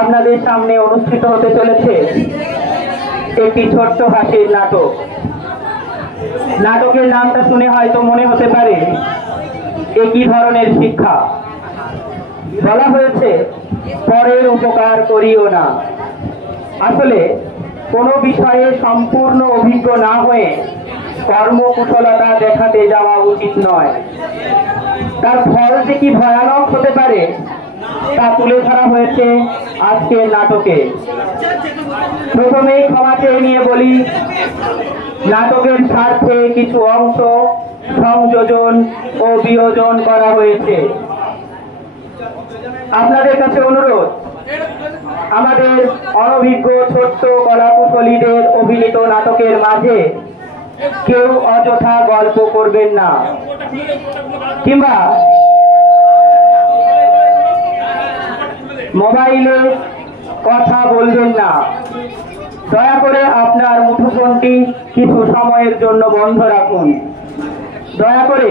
আপনাদের সামনে অনুষ্ঠিত হতে চলেছে একটি ছোট্ট হাসির নাটক। নাটকের নামটা শুনে হয়তো মনে হতে পারে একই ধরনের শিক্ষা। বলা হয়েছে পরের উপকার করিও না। আসলে কোনো বিষয়ে সম্পূর্ণ অভিজ্ঞ না হয়ে কর্মকুশলতা দেখাতে যাওয়া উচিত নয়। তার ফল যে কি ভয়ানক হতে পারে তা তুলে ধরা হয়েছে আজকের নাটকে। প্রথমেই ক্ষমা চেয়ে নিয়ে বলি, নাটকের স্বার্থে কিছু অংশ সংযোজন ও বিয়োজন করা হয়েছে। আপনাদের কাছে অনুরোধ, আমাদের অনভিজ্ঞ ছোট্ট কলাকুশলীদের অভিনীত নাটকের মাঝে কেউ অযথা গল্প করবেন না কিংবা মোবাইলে কথা বলবেন না। দয়া করে আপনার মুঠোফোনটি কিছু সময়ের জন্য বন্ধ রাখুন। দয়া করে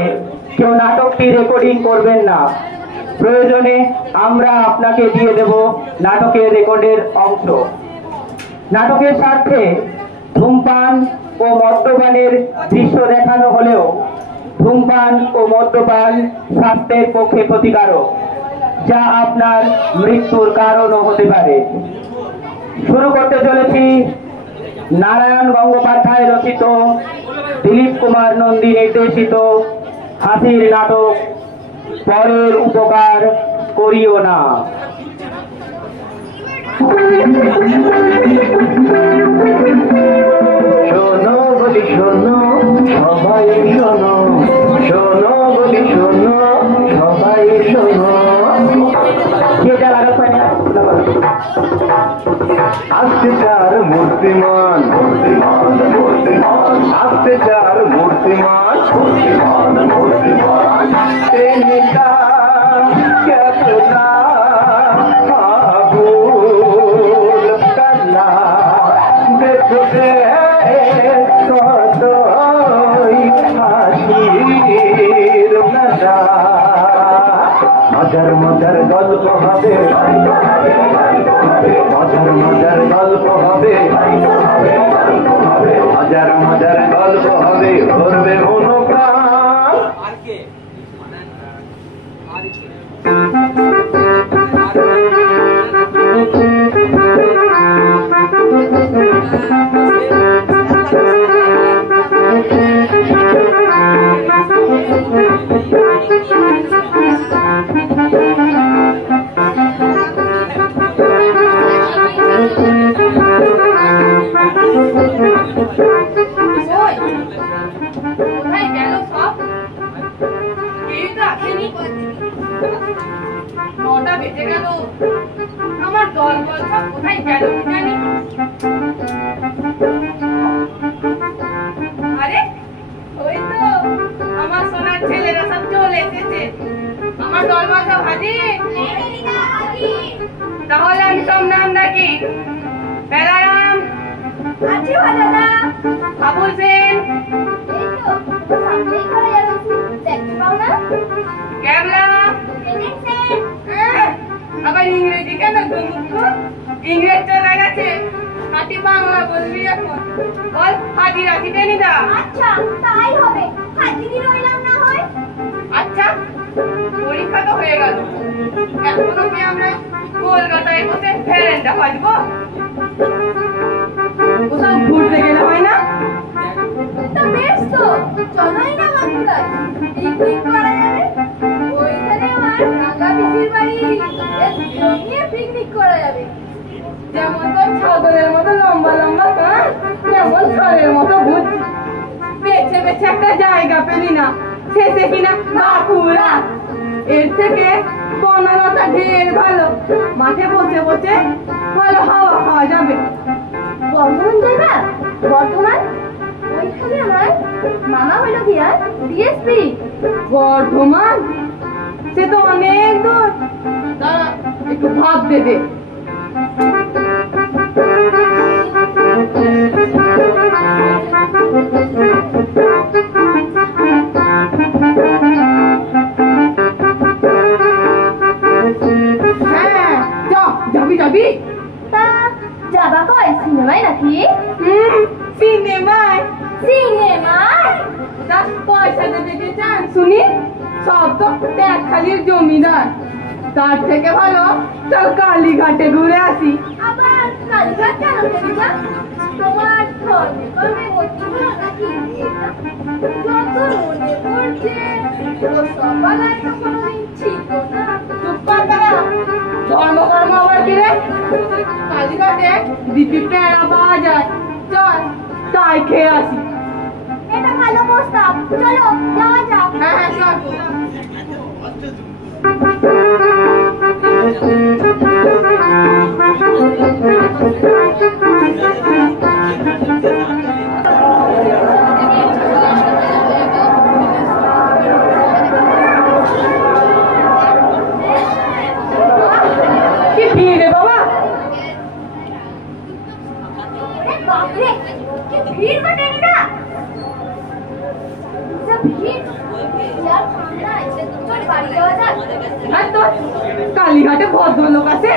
কেউ নাটকটি রেকর্ডিং করবেন না। প্রয়োজনে আমরা আপনাকে দিয়ে দেব নাটকের রেকর্ডের অংশ। নাটকের স্বার্থে ধূমপান ও মদ্যপানের দৃশ্য দেখানো হলেও ধূমপান ও মদ্যপান স্বাস্থ্যের পক্ষে ক্ষতিকারক, যা আপনার মৃত্যুর কারণও হতে পারে। শুরু করতে চলেছি নারায়ণ গঙ্গোপাধ্যায় রচিত, দিলীপ কুমার নন্দী নির্দেশিত হাসির নাটক পরের উপকার করিও না। শোনো বলি শোনো সবাই শোনো, শোনো বলি শোনো সবাই শোনো। আসতে চার মূর্তিমান, আসতে চার মূর্তিমান, প্রেমিকা কেতনা আবুল কাল্লা দেখবে কতই হাসির নাদা। মজার মজার গল্প হবে, মজার মজার গল্প হবে, মজার মজার গল্প হবে, ধরবে মনোপ্রাণ। নটা বেজে গেল, আমার দল বল সব কোথায় গেল জানি। আরে ওই তো আমার সোনার ছেলেরা সব চলে এসেছে। আমার দল বল সব হাজির। আছি ভালো না। বলছেন আবার ইংরেজি কেন ইংরেজ চলে গেছে হাতি বাংলা বলবি এখন বল হাতি রাখি টেনি দা। আচ্ছা তাই হবে, হাজিরি রইলাম না হয়। আচ্ছা পরীক্ষা তো হয়ে গেল, এখনো কি আমরা কলকাতায় বসে ফেরেন্ডা বাজবো? কোথাও ঘুরতে গেলে হয় না? তা বেশ তো, চলোই না মাথুরায়, পিকনিক করা যাবে। ওইখানে আমার কাকা পিসির বাড়ি, জমিয়ে পিকনিক করা যাবে। যেমন তোর ছাগলের মতো লম্বা লম্বা কান, তেমন ষাঁড়ের মতো ভূত। বেছে বেছে একটা জায়গা পেলি না, শেষে কিনা বাঁকুড়া। এর থেকে বনলতা ঢের ভালো, মাঠে বসে বসে ভালো হাওয়া খাওয়া যাবে। বর্ধমান যাইবা? বর্ধমান? ওইখানে আমার মামা হইল গিয়া ডিএসপি। বর্ধমান? সে তো অনেক দূর। দাঁড়া একটু ভাবতে দে। হ্যাঁ যাবি যাবি। তা যাবা কয় সিনেমায় নাকি? সিনেমায়? সিনেমায়? তা পয়সা দেবে কে চান শুনি? সব তো ট্যাগ খালির জমিদার। তার থেকে ভালো চল কালীঘাটে ঘুরে আসি। আবার কালীঘাট কেন দেবিকা? তোমার ধর্মে কর্মে মধ্যে নাকি? যত মনে পড়ছে ও সবাই তো কোনোদিন ছিল না। চুপ কর তারা, ধর্ম কর্ম আবার কি রে? কালীঘাটে দিপি পেড়া পাওয়া যায়, চল তাই খেয়ে আসি। এটা ভালো প্রস্তাব, চলো যাওয়া যাক। হ্যাঁ হ্যাঁ চল। কি ভিড় রে বাবা? ওরে বাপরে, কি ভিড় কাটেনি না? যা ভিড়, ইয়ার সামনে এসে তোর বাড়ি যাওয়া যাক। আর তো কালীঘাটে ভদ্রলোক আছে,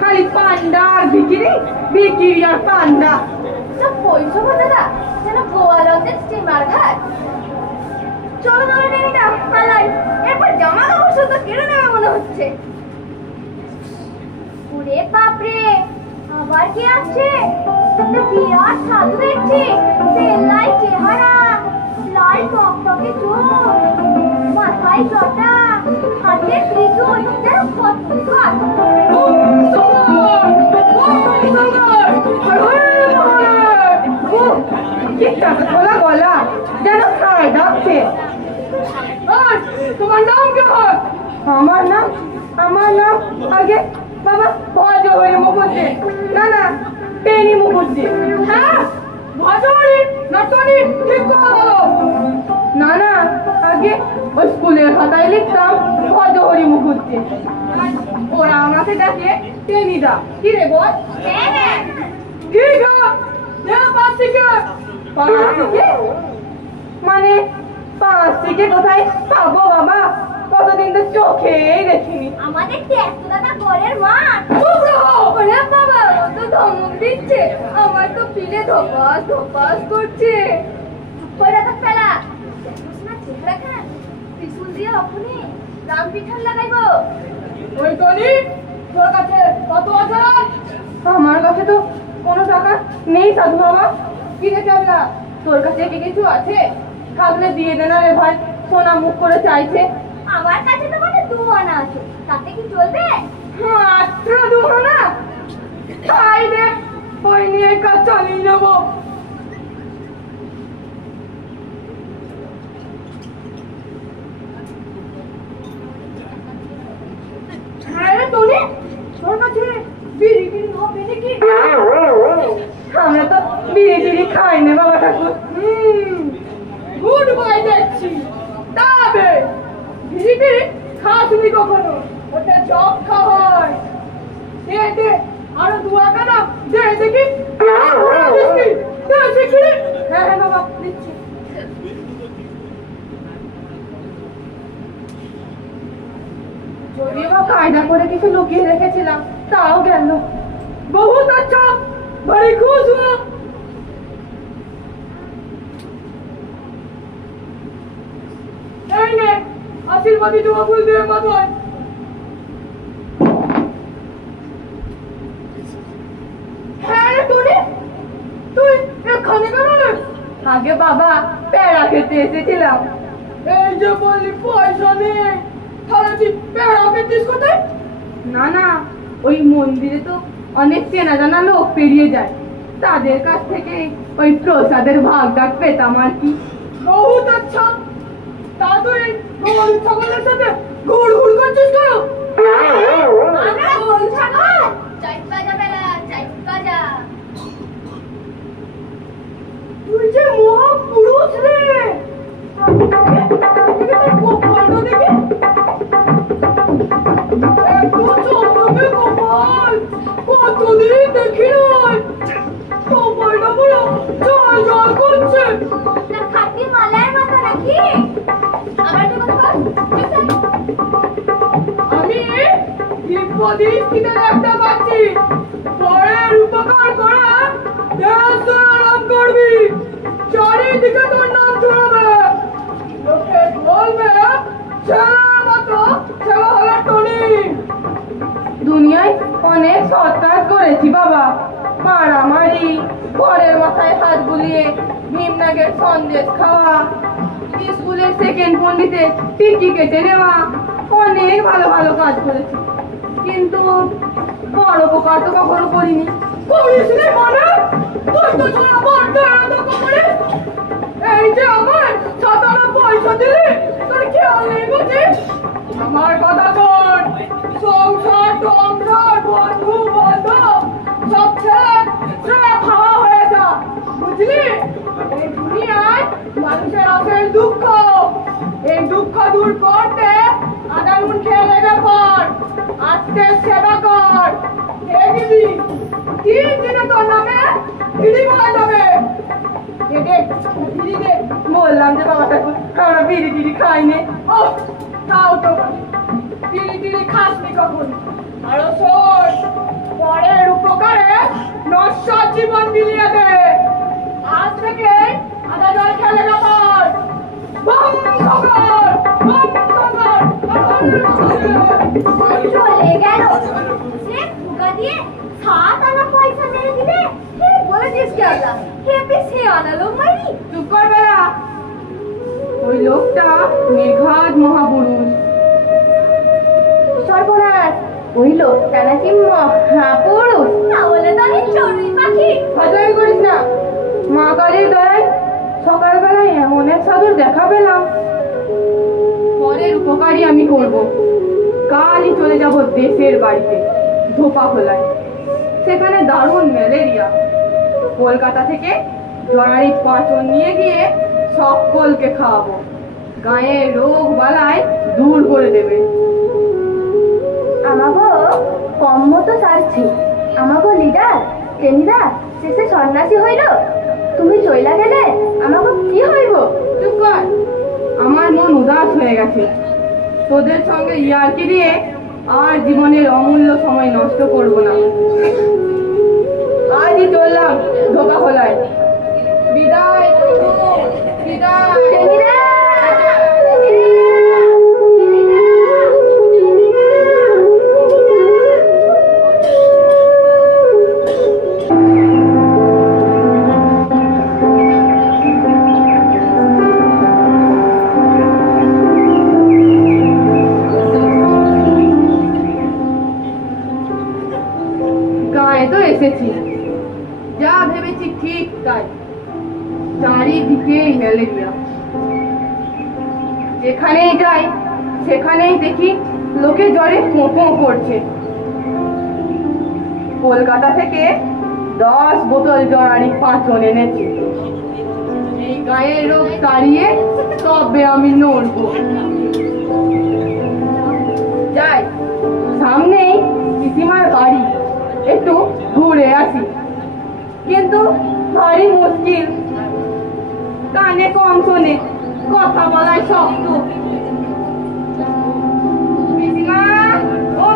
খালি পান্ডা আর ভিকিরি, ভিকিরি আর পান্ডা। সব পয়সা দাদা, যেন গোয়ালদের স্টিমার ঘাট। চলো চলো টেনিটা পালাই, এরপর জামা কাপড় শুধু কেড়ে নেবে মনে হচ্ছে। ওরে বাপরে, আবার কি আসছে? একটা বিরাট সাধু দেখছি, বেল্লাই চেহারা, লাল টকটকে চোখ, মাথায় জটা, হাতে ত্রিশূল, যেন কতক্ষণ। গলা যেন সাই ডাকছে। তোমার নাম কি হয়? আমার নাম আগে বাবা ভজহরি মুখুজ্জি। না না টেনি মুখুজ্জি। হ্যাঁ ভজহরি না টনি, ঠিক করো। না না আগে ওই স্কুলের খাতায় লিখতাম ভজহরি মুখুজ্জি, ওরা আমাকে ডাকে টেনিদা। কি রে বল? হ্যাঁ কি গো? পাঁচ থেকে মানে 5 থেকে কোথায় পাবো বাবা? কতদিন তো চোখেই দেখিনি। আমাদের ট্যাক্স দাদা ঘরের মাঠ। ওরে বাবা, ও তো ধমক দিচ্ছে, আমার তো পিলে ধপাস ধপাস করছে। ওই রাখা ফেলা, না চেহারা খান, ত্রিশূল দিয়ে অখনি রাম পিঠান লাগাইবো। ওই টনি, তোর কাছে কত আছে? আমার কাছে তো কোনো টাকা নেই সাধু বাবা। কি রে চাবলা, তোর কাছে কি কিছু আছে? থাকলে দিয়ে দে না রে ভাই, সোনা মুখ করে চাইছে। আমার কাছে তো মানে 2 আনা আছে, তাতে কি চলবে? মাত্র 2 আনা? তাই দেখ, ওই নিয়ে কাজ চালিয়ে নেবো। আরে টনি, তোর কাছে বিড়ি হবে নাকি? আমরা তো বিড়ি খাই না বাবা ঠাকুর। গুড বয় দেখছি। তবে বিড়ি খাসনি কখনো, ওটা জব খাওয়ায়। দে আরো 2 আনা দে দেখি। কায়দা করে কিছু লুকিয়ে রেখেছিলাম, তাও গেল। বহুত আচ্ছা, বড়ি খুশ হুয়া। এই নে আশীর্বাদী জবা ফুল দিয়ে মাথায়। হ্যাঁ রে টুনি, তুই এখানে কেন রে? আগে বাবা পেড়া খেতে এসেছিলাম। এই যে বললি পয়সা নেই, তাহলে তুই পেড়া খেতিস কোথায়? না না, ওই মন্দিরে তো অনেক চেনা জানা লোক পেরিয়ে যায়, তাদের কাছ থেকে ওই প্রসাদের ভাগ ডাক পেতাম আর কি। বহুত আচ্ছা। তা তুই গরু ছাগলের সাথে গুড় গুড় করছিস কেন? আমরা গরু ছাগল চাইট বাজা বেলা চাইট বাজা। তুই যে মহাপুরুষ রে। কপালটা দেখি, এত চমকে কপাল, কতদিন দেখি নাই। কপালটা পুরো জল জল করছে। না খাটি মালার মতো নাকি? আবার তো কথা বল। আমি বিপদীর একটা পাচ্ছি, পরের উপকার করা দেশ আরাম করবি, চারিদিকে তোর নাম ছড়াবে, লোকে বলবে ছেলের মতো ছেলে হলো টনি। দুনিয়ায় অনেক সৎ কাজ করেছি বাবা, মারামারি, পরের মাথায় হাত বুলিয়ে ভীমনাগের সন্দেশ খাওয়া, স্কুলের সেকেন্ড পন্ডিতে টিকি কেটে নেওয়া, অনেক ভালো ভালো কাজ করেছি, কিন্তু বড় উপকার তো কখনো করিনি। করিস নি মানে? তুই তো ছোড়া বড্ড এত করিস। এই যে আমার 7 পয়সা দিলি, তোর খেয়াল নেই বুঝিস? আমার কথা শোন, সংসার সংসার বন্ধু বান্ধব সব ছেড়ে ছেড়ে খাওয়া হয়ে যা, বুঝলি? এই দুনিয়ায় মানুষের আসল দুঃখ, এই দুঃখ দূর করতে আদা নুন খেয়ে লেগে পড়, আত্মের সেবা কর, দেখবি 3 দিনে তোর নামে বিড়ি পাওয়া যাবে। বললাম যে বাবা ঠাকুর আমরা বিড়ি টিড়ি খাইনি। ও তাও তো বিড়ি টিড়ি খাসনি কখন। আরো শোন, পরের উপকারে নশ্বর জীবন বিলিয়ে দে। আজ থেকে আদা জল খেলে না পর। চলে গেল সে ফুকা দিয়ে 7 আনা পয়সা মেরে দিলে। হে বলেছিস কি আল্লাহ, হে সে আনা লোক মারি। চুপ কর বেলা, ওই লোকটা নির্ঘাত মহাপুরুষ। সর্বনাশ, ওই লোকটা নাকি মহাপুরুষ। তাহলে তো আমি চড়ুই পাখি। ফাজলামি করিস না, মা কালীর দয়ায় সকালবেলায় এমন এক সাধুর দেখা পেলাম। পরের উপকারই আমি করব। কালই চলে যাব দেশের বাড়িতে ধোপা খোলায়, সেখানে দারুণ ম্যালেরিয়া। কলকাতা থেকে জরারি পাঁচন নিয়ে গিয়ে সকলকে খাওয়াবো, গায়ের রোগ বালায় দূর করে দেবে। আমাগো কম্ম তো সারছি, আমাগো লিডার টেনিদা শেষে সন্ন্যাসী হইল, তুমি চইলা গেলে আমাগো কি হইব? চুপ কর, আমার মন উদাস হয়ে গেছে। তোদের সঙ্গে ইয়ার্কি দিয়ে আর জীবনের অমূল্য সময় নষ্ট করব না। আজই চললাম ধোকা খোলায়। বিদায় বিদায়। টেনিদা! গায়ে তো এসেছি, যা ভেবেছি ঠিক তাই। চারিদিকে ম্যালেরিয়া, যেখানেই যাই সেখানেই দেখি লোকে জ্বরে ফোঁ করছে। কলকাতা থেকে 10 বোতল জরারি পাঁচন এনেছি। এই গায়ের রোগ তাড়িয়ে তবে আমি নড়বো। যাই, সামনেই পিসিমার বাড়ি, একটু ঘুরে আসি। কিন্তু ভারী মুশকিল, কানে কম শোনে, কথা বলায় শক্ত। পিসিমা, ও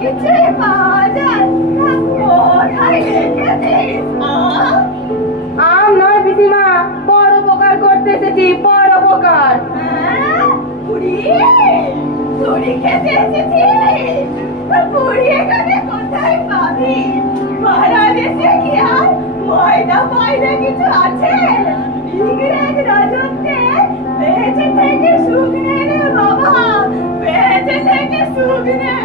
কিছুই পাওয়া যায় না। কোথায় রেখেছিস আম নয় পিসিমা, পরোপকার করতে এসেছি, পরোপকার। পুরি পুরি খেতে এসেছিস? পুরি এখানে কোথায় পাবি? পাড়া দেশে কি আর ময়দা ময়দা কিছু আছে? ইংরেজ রাজত্বে বেঁচে থেকে সুখ নে রে বাবা, বেঁচে থেকে সুখ নে।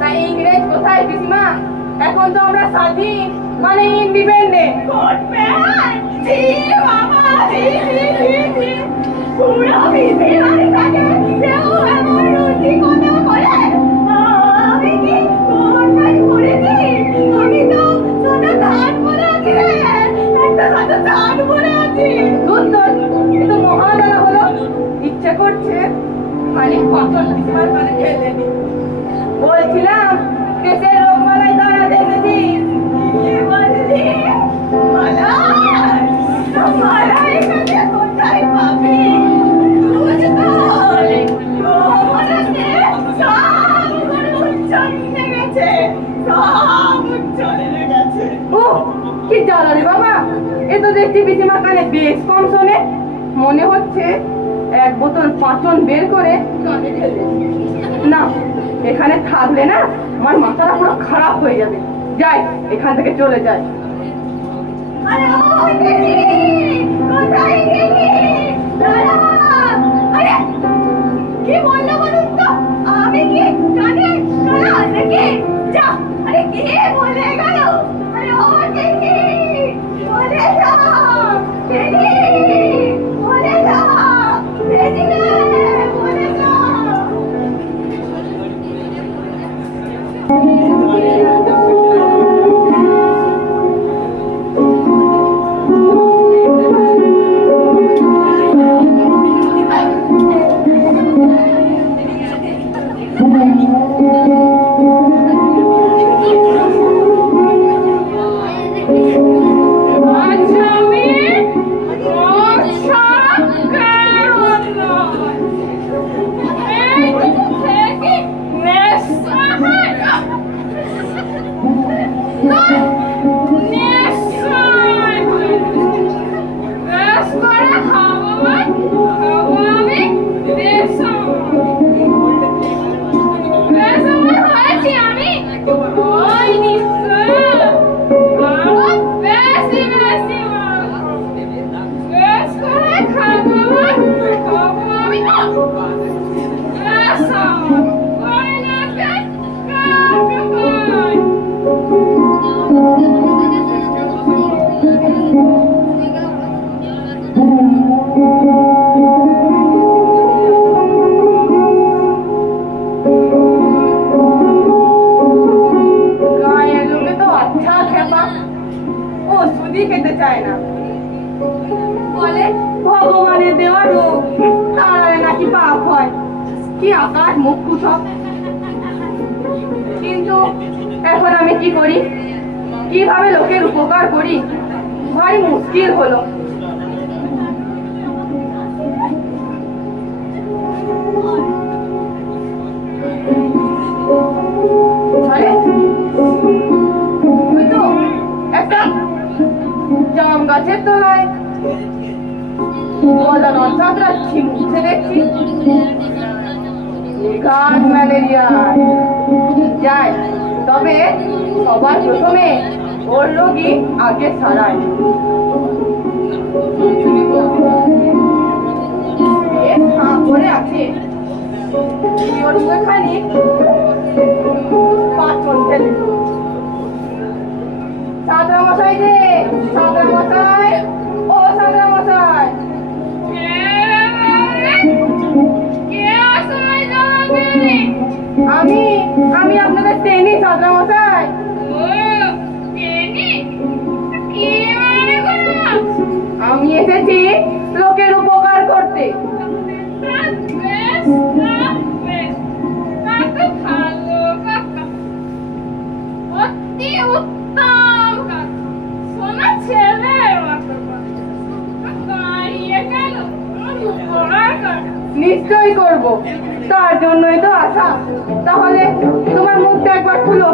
তাই ইংরেজ কোথায় পিসিমা? এখন তো আমরা স্বাধীন, মানে ইন্ডিপেন্ডেন্ট। পুরো বিধি থাকে কেউ এমন রুটি কথা বলে। আমি কি কোনটাই করেছি? আমি তো সোনা ধান পরে আছি রে, একটা সোনা ধান পরে আছি। দুধ তোর, এ তো মহাদানা হলো। ইচ্ছা করছে খালি পচন পিসিমার কানে ঢেলে নি। বলছিলাম দেশের রোগমালাই তারা দেখেছি। কি বললি? মালাই? মালাই এখানে কোথায় পাবি? দুধ কই? ওখানে সব উচ্চলে গেছে, সব উচ্চলে গেছে। ও কি জ্বালা রে বাবা, এ তো দেখছি পিসিমার কানে বেশ কম শোনে। মনে হচ্ছে এক বোতল পাঁচন বের করে কানে ঢেলে। না, এখানে থাকলে না আমার মাথাটা পুরো খারাপ হয়ে যাবে। যাই, এখান থেকে চলে যাই। আরে ও দিদি, কোথায় গেলি? দাঁড়া! আরে কি বললো বলুন তো? আমি কি কানে শোনা নাকি? যা! আরে কে বলে গেল? আরে ও দিদি, বলে যাও! দিদি, বলে যাও! দিদি রে, বলে যাও! খেতে চায় না, বলে ভগবানের দেওয়া রোগ, তার নাকি পাপ হয়। কি আকাশ মুখ সব। কিন্তু এখন আমি কি করি, কিভাবে লোকের উপকার করি, ভারী মুশকিল হলো। একটা জাম গাছের তলায় গজানো চাঁদরাচ্ছি, মুখে দেখছি গাছ ম্যালেরিয়া। যাই, তবে সবার প্রথমে ওর রোগী আগে সারায়। করে আছে ওর মুখখানি পাথর ফেলে। সাদা মশাই রে, সাদা মশাই, ও সাদা মশাই। আমি আপনাদের ট্রেনি সাদা মশাই। আমি এসেছি লোকের উপকার করতে। নিশ্চয়ই করব, তার জন্যই তো আশা। তাহলে তোমার মুখটা একবার খুলো।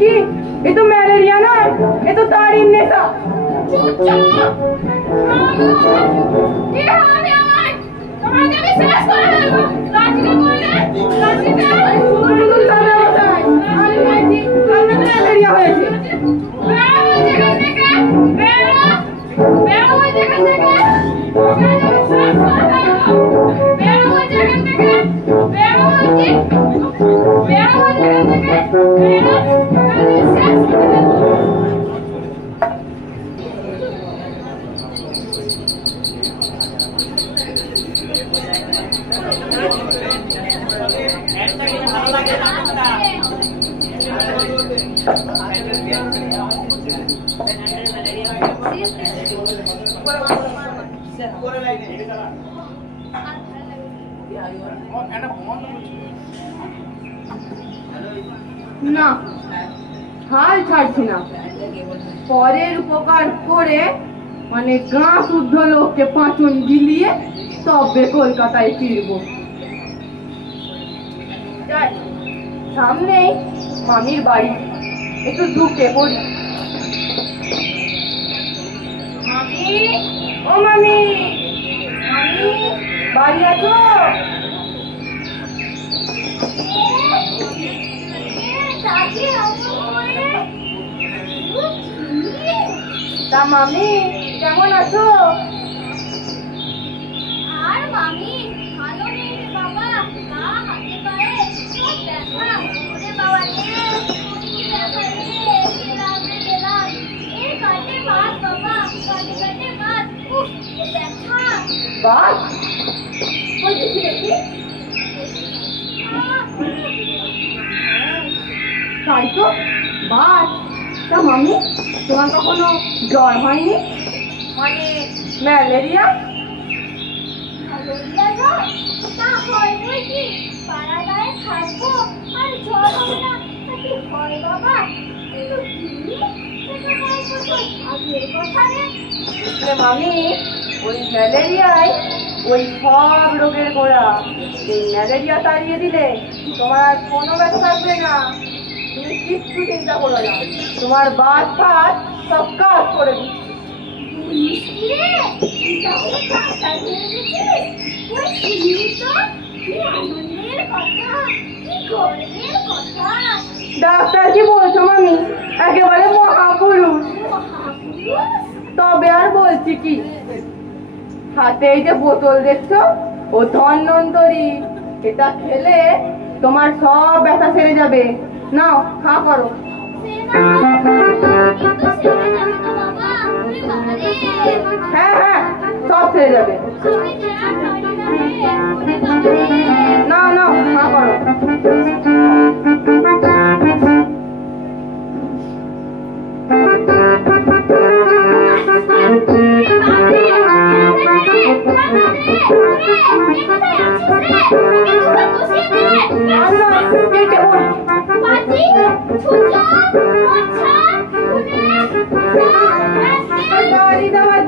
কি এ তো ম্যালেরিয়া নয়, এ তো তারিন নেশা। ম্যালেরিয়া হয়েছে। না, হাল ছাড়ছি না। পরের উপকার করে মানে গা শুদ্ধ লোককে পাঁচন গিলিয়ে তবে কলকাতায় ফিরবো। সামনেই মামির বাড়ি, একটু ঢুকে পড়ি। মামি, ও মামি, মামি বাড়ি আছো? তা মামি কেমন আছো? আর মামি ভালো নেই রে বাবা, গা হাতে পায়ে সব ব্যথা। ওরে বাবা রে, কি ব্যথা রে, রাতে গেলাম এই কাটে মাছ বাবা, কাটে কাটে মাছ। উফ, কি ব্যথা। বাস কই দেখি দেখি। তাই তো, বাস। তা মামি তোমার কখনো জ্বর হয়নি? মানে ম্যালেরিয়া? ম্যালেরিয়া জ্বর? তা হয় বই কি, পাড়া গায়ে থাকবো আর জ্বর হবে না, তা কি হয় বাবা? কিন্তু কি সেটা হয় কত ভাগ্যের কথা রে। মামি ওই ম্যালেরিয়ায় ওই সব রোগের গোড়া। এই ম্যালেরিয়া তাড়িয়ে দিলে তোমার আর কোনো ব্যথা থাকবে না। তুমি কিচ্ছু চিন্তা করো না, তোমার বাদ ফাত সব কাজ করে দিচ্ছি। বলিস কি রে, তাহলে ডাক্তার হয়ে গেছিস? ওই শুনি তো, কি আনন্দের কথা, কি গর্বের কথা। ডাক্তার কি বলছো মামি, একেবারে মহাপুরুষ। মহাপুরুষ? তবে আর বলছি কি, হাতে এই যে বোতল দেখছো, ও ধন্বন্তরী। এটা খেলে তোমার সব ব্যথা সেরে যাবে। নাও খা করো। হ্যাঁ হ্যাঁ, সব সেরে যাবে। নাও নাও খা করো।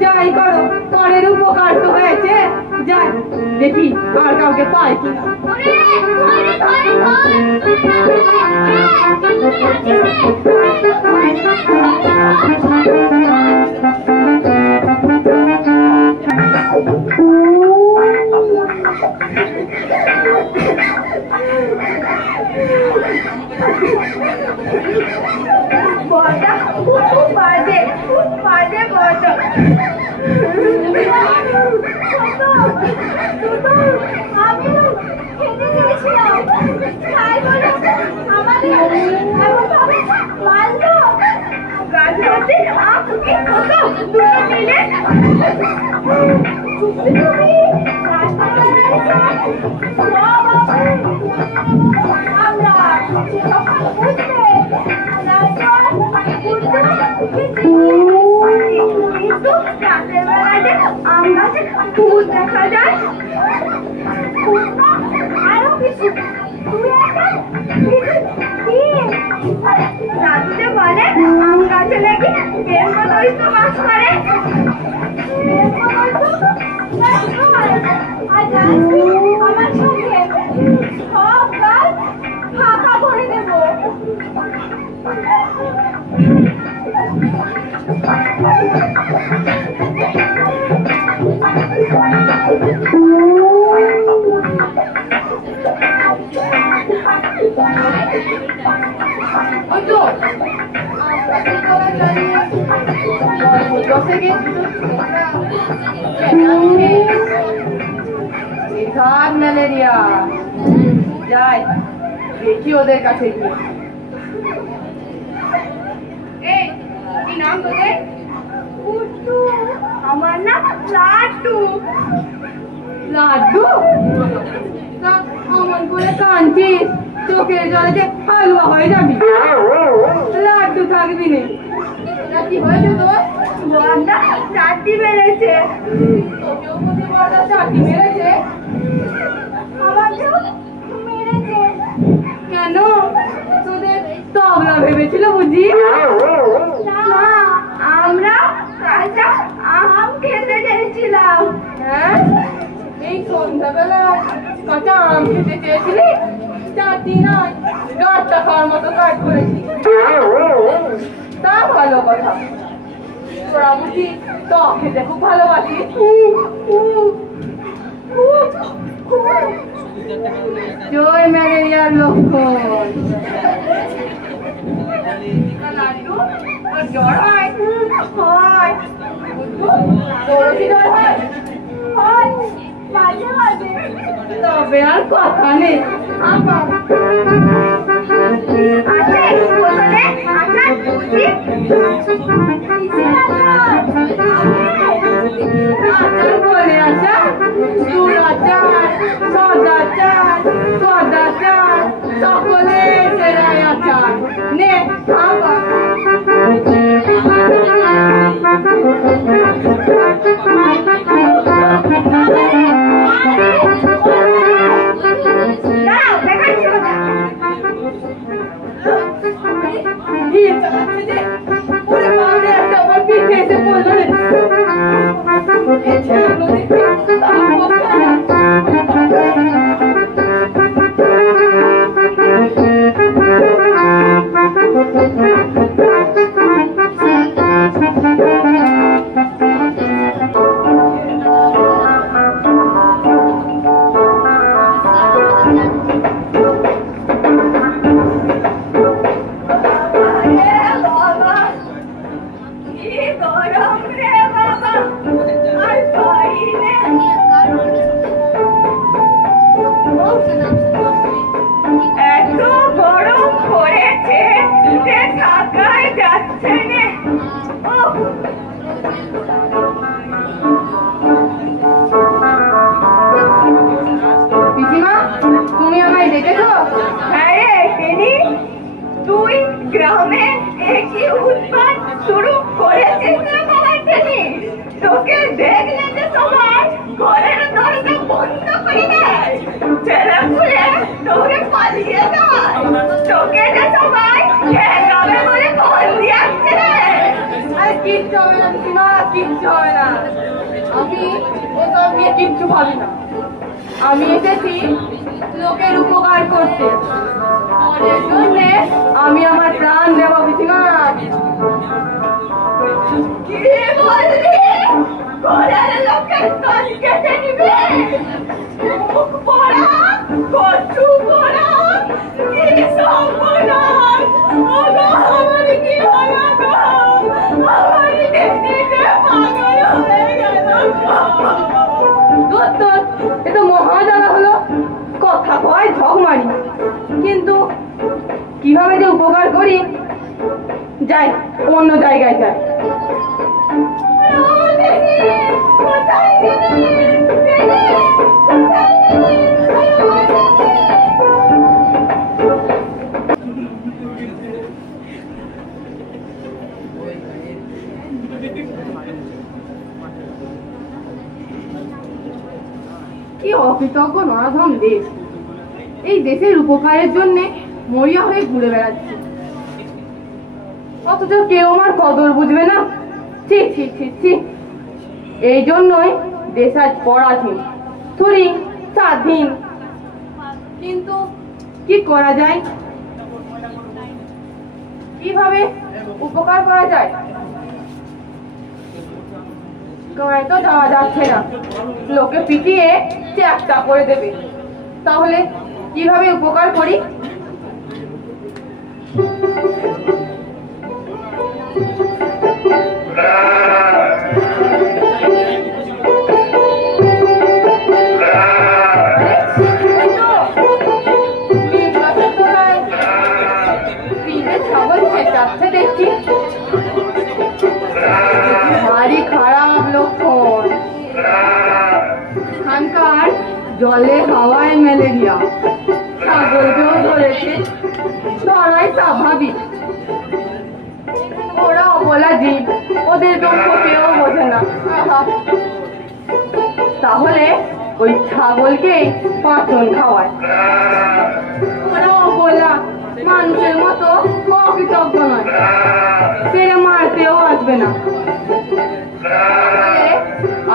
যাই করো, পরের উপকার তো হয়েছে। যাই দেখি আর কাউকে পাই কিনা। বড়টা খুব বাজে, খুব বাজে বড়টা। আমি খেতে গিয়েছিলাম, তাই বলে আমাদের এমনভাবে মারলো। গাছ হচ্ছে দুটো মিলে তুমি আমরা রাতের বেলায় আমরা যে ভূত দেখা যায় আরো কিছু রাত্রে বলে আম গাছে নাকি বেঙ্গলদৈত্য বাস করে। আমার সঙ্গে সব গাছ ফাঁকা করে দেব। ম্যালেরিয়া যাই দেখি ওদের কাছে গিয়ে। এই কি নাম তোদের? আমার নাম লাড্ডু। লাড্ডু? তা অমন করে কাঁদছিস, চোখের জলে যে হালুয়া হয়ে যাবি। লাড্ডু থাকবি নে। তা কি হয়েছে তোর? বড়দা চারটি বেড়েছে। তোকেও কোথায় বড়দা চারটি মেরেছে? আমাকেও মেরেছে। কেন? তোদের তবলা ভেবেছিল বুঝি? না, আমরা কাঁচা আম খেতে চেয়েছিলাম। হ্যাঁ, এই সন্ধ্যাবেলায় কাঁচা আম খেতে চেয়েছিলি? চারটি নয়, গাছটা খাওয়ার মতো কাজ করেছি। তা ভালো কথা। তোরা বুঝি টক খেতে খুব ভালোবাসি। জয় ম্যালেরিয়ার লক্ষণ। লাড্ডু তোর জ্বর হয়? হয়। তোর কি জ্বর হয়? হয় মাঝে মাঝে। তবে আর কথা নেই। আছে বোতলে আচার বুঝি? কিসের আচার? আচার বলে আচার, চুল আচার, সদা আচার, কদা আচার, সকলের সেরাই আচার। নে খাবা। দাঁড়াও, দেখাচ্ছি ওটা। গিয়ে চালাচ্ছে যে ওরে বাবারে, একটা আবার পিঠে এসে পড়লো রে। এই ছেলেগুলো দেখি তার কথা না। বাবা কি গরম রে বাবা, আর পারি নে। এত গরম পড়েছে যে থাকাই যাচ্ছে না। উফ, পিসিমা, তুমি আমায় দেখেছো? হ্যাঁ রে টেনি, তুই গ্রামে একই উৎপাত শুরু করেছিস না বাবা টেনি? তোকে দেখলে যে সবাই ঘরের দরজা বন্ধ করে দেয়, ছেলেপুলে তোকে পালিয়ে যায়, তোকে যে সবাই ঠেকাবে বলে ফোন দিয়ে আসছে রে। আরে কিচ্ছু হবে না পিসিমা, কিচ্ছু হবে না। আমি ওসব নিয়ে কিচ্ছু ভাবি না। আমি এসেছি লোকের উপকার করতে। ওদের জন্যে আমি আমার প্রাণ দেবো পিসিমা। কি বললি? ঘরের লোকের কাজ কেটে নিবে? মুখ পড়া, কচু পড়া, কি সর্বনাশ! ওগো, আমার কি হলো গো? আমার টেনিতে পাগল হয়ে গেল গো। দোত্তর, এ তো মহা জ্বালা হলো। কথা কয় ঝক মারি, কিন্তু কিভাবে যে উপকার করি, যাই অন্য জায়গায় যাই। ও টেনি, কোথায় গেলি? টেনি, কোথায় গেলি? কি অকৃতজ্ঞ নরাধম দেশ। এই দেশের উপকারের জন্য মরিয়া হয়ে ঘুরে বেড়াচ্ছি, অথচ কেউ আমার কদর বুঝবে না। ছি ছি ছি ছি। এই জন্যই দেশ আজ পরাধীন, থুরি স্বাধীন। কিন্তু কি করা যায়, কিভাবে উপকার করা যায়? গায়ে তো যাওয়া যাচ্ছে না, লোকে পিটিয়ে চ্যাপ্টা করে দেবে। তাহলে কিভাবে উপকার করি? ছাগল চেঁচাচ্ছে দেখছি, ভারী খারাপ লক্ষণ। এখানকার জলে হাওয়ায় ম্যালেরিয়া, ছাগলকেও ধরেছে, ধরাই স্বাভাবিক। ওরা অবলা জীব, ওদের দুঃখ কেউ বোঝে না। তাহলে ওই ছাগলকেই পাঁচন খাওয়ায়। ওরা অবলা, মানুষের মতো অকৃতজ্ঞ নয়, সেরে মারতেও আসবে না।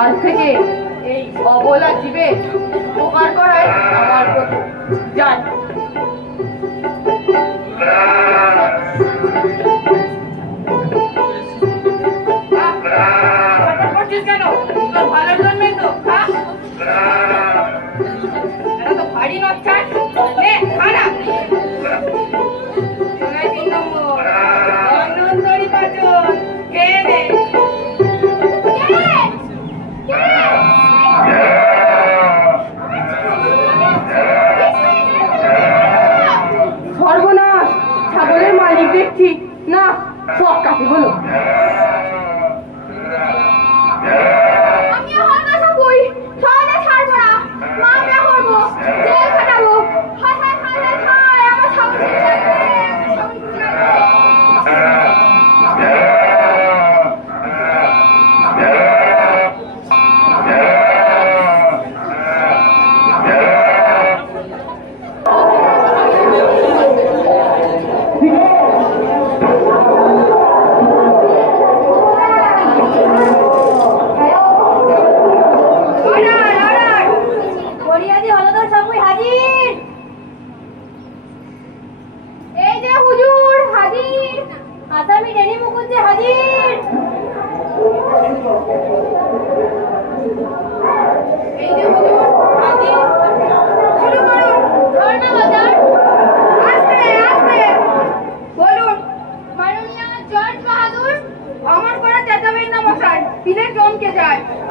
আজ থেকে এই অবলা জীবে উপকার করায় আমার প্রতি যাই। কেন তোর ভালোর জন্যই তো, এটা তো ভারী নচ্ছা, নে খানা। 3 নম্বর অন্নন্তরী পাচন, খেয়ে নে। সর্বনাশ, ছাগলের মালিক দেখছি না, সব কাটি হলো।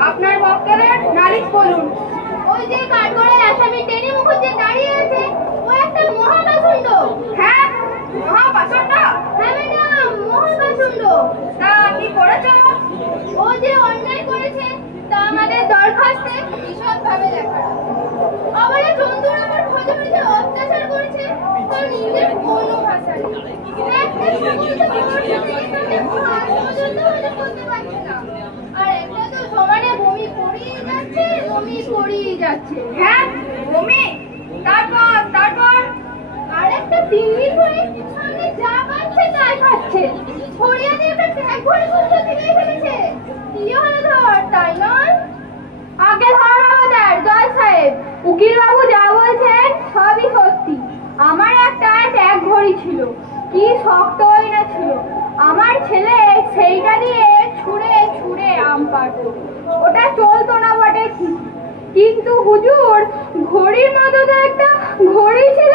আপনার বক্তব্যের নালিশ বলুন। ওই যে কাঠগড়ায় আসামি টেনি মুখুজ্জে দাঁড়িয়ে আছে, ও একটা মহাপাষণ্ড। হ্যাঁ, মহাপাষণ্ড? হ্যাঁ ম্যাডাম, মহাপাষণ্ড। তা কি করেছে? ও যে অন্যায় করেছে তা আমাদের দরখাস্তে বিশদভাবে লেখা। আবার এই জন্তুর আমার খোঁজে খোঁজে অত্যাচার করেছে, তার নিজের কোনো ভাষা নেই। একটা সমস্ত করতে পারছে না, আর একটা তো সমানে বমি করিয়ে যাচ্ছে, বমি করিয়ে যাচ্ছে। হ্যাঁ, বমি? তারপর আর একটা তিন্নি করে সামনে যা পাচ্ছে তাই খাচ্ছে। হরিয়া দিয়ে একটা ট্যাগ ভরে কুকুর থেকে ফেলেছে। কি হলো ধর, তাই নয়? আগে ধর আমাদের জয় সাহেব, উকিল বাবু যা বলছেন সবই সত্যি। আমার একটা ট্যাগ ঘড়ি ছিল, কি শক্ত না ছিল। আমার ছেলে সেইটা দিয়ে ছুঁড়ে ছুঁড়ে আম পাড়তো। ওটা চলতো না বটে ঠিক, কিন্তু হুজুর ঘড়ির মতো তো একটা ঘড়ি ছিল,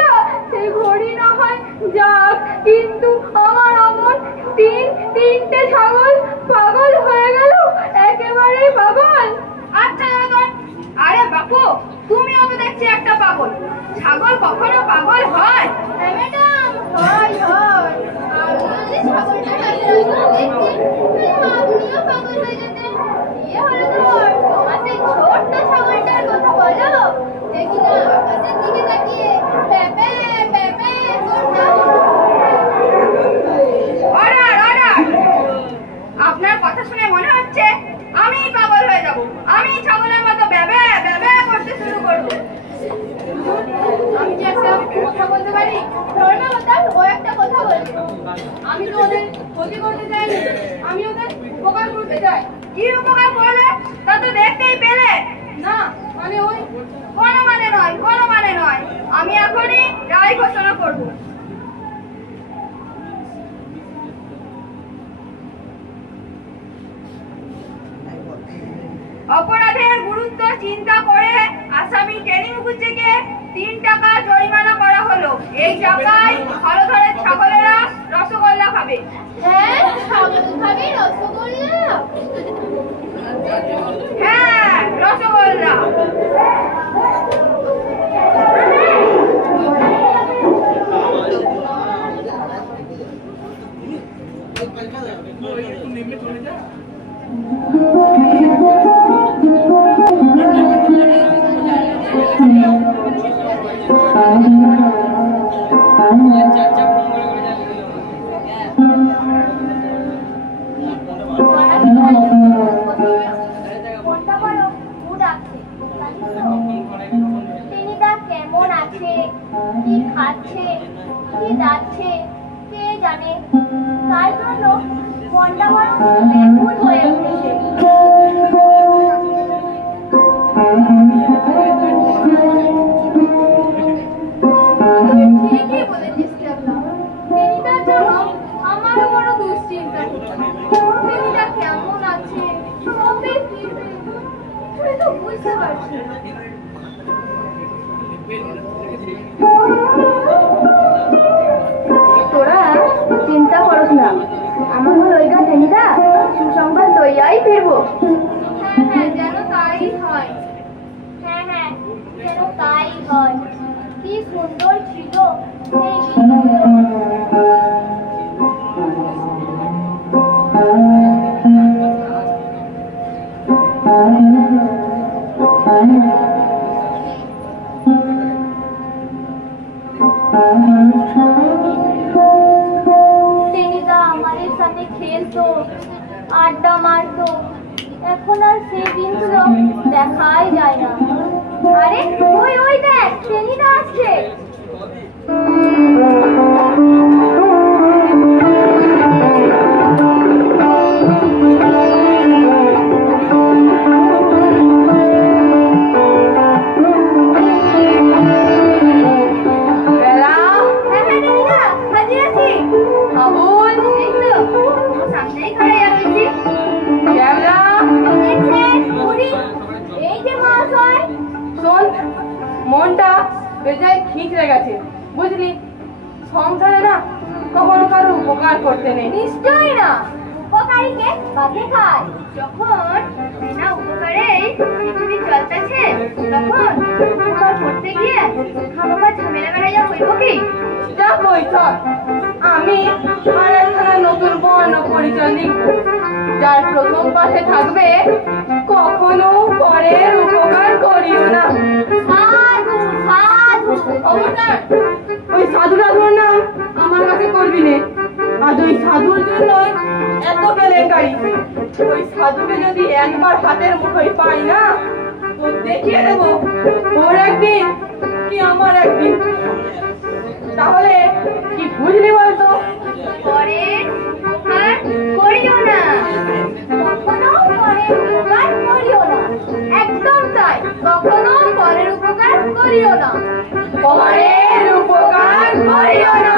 সেই ঘড়ি না হয় যাক, কিন্তু আমার অমন তিনটে ছাগল পাগল হয়ে গেল, একেবারে পাগল। আচ্ছা দাদা, আরে বাপু, তুমিও তো দেখছি একটা পাগল। ছাগল কখনো পাগল হয়? হ্যাঁ ম্যাডাম, হয় হয়। আর যদি ছাগলটা আপনিও পাগল হয়ে যেতেন। ইয়ে হলো ধর, তোমার সেই ছোট্ট ছাগলটার কথা বলো, দেখি না আকাশের দিকে তাকিয়ে প্যাপে প্যাপে করতে। আপনার কথা শুনে মনে হচ্ছে আমি পাগল হয়ে যাব। আমি ছাগলের মতো ব্যাবে ব্যাবে করতে শুরু করব। কোনো মানে নয়, কোনো মানে নয়। আমি এখনই রায় ঘোষণা করব। অপরাধের গুরুত্ব চিন্তা করে আসামি টেনি মুখুজ্জেকে 3 টাকা জরিমানা করা হলো। এই টাকায় হলধরের ছাগলেরা রসগোল্লা খাবে। হ্যাঁ, ছাগল খাবে রসগোল্লা? হ্যাঁ, রসগোল্লা। কোনটা বলো মুড আছে? টেনিদা কেমন আছে, কি খাচ্ছে, কি যাচ্ছে কে জানে। তার জন্য মনটা বড় ব্যাকুল হয়ে উঠেছে। ঠিকই বলেছিস কেবলা, টেনিদার জন্য আমারও বড় দুশ্চিন্তা। টেনিদা কেমন আছে, কবে ফিরবে, কিছুই তো বুঝতে পারছি না। তোরা চিন্তা করস না, আমার লইগা টেনিদা সুসংবাদ লইয়াই ফিরবো। হ্যাঁ হ্যাঁ, যেন তাই হয়। হ্যাঁ হ্যাঁ, যেন তাই হয়। কি সুন্দর ছিল সেই দিনগুলো। টেনিদা আমাদের সাথে খেলতো, আড্ডা মারতো। এখন আর সেই দিনগুলো দেখাই যায় না। আরে ওই ওই দেখ, টেনিদা আসছে। বেলা হ্যাঁ হ্যাঁ টেনিদা, হাজির আছি। আবুল এই তো, সামনেই খাড়াই রয়েছি। ক্যাবলা দেখছেন, বুড়ি? এই যে মহাশয়। শোন, মনটা বেজায় খিচড়ে গেছে বুঝলি। সংসারে না কখনো কারো উপকার করতে নেই। নিশ্চয়ই না, উপকারীকে বাঘে খায়। যখন বিনা উপকারেই পৃথিবী চলতেছে, তখন উপকার করতে গিয়ে খামাখা ঝামেলা বেড়াইয়া হইব কি? যা বইছ, আমি আর একখানা নতুন বর্ণ পরিচয় লিখব, যার প্রথম পাশে থাকবে কখনো পরের উপকার করিও না। সাধু সাধু। খবরদার, ওই সাধু রাধুর নাম আমার কাছে করবি নে। আজ ওই সাধুর জন্যই এত কেলেঙ্কারি। ওই সাধুকে যদি একবার হাতের মুঠোয় পাই না, তো দেখিয়ে দেবো ওর একদিন কি আমার একদিন। তাহলে কি বুঝলি বলতো? পরের উপকার করিও না, কখনো পরের উপকার করিও না। একদম তাই, কখনো পরের উপকার করিও না। পরের উপকার করিও না।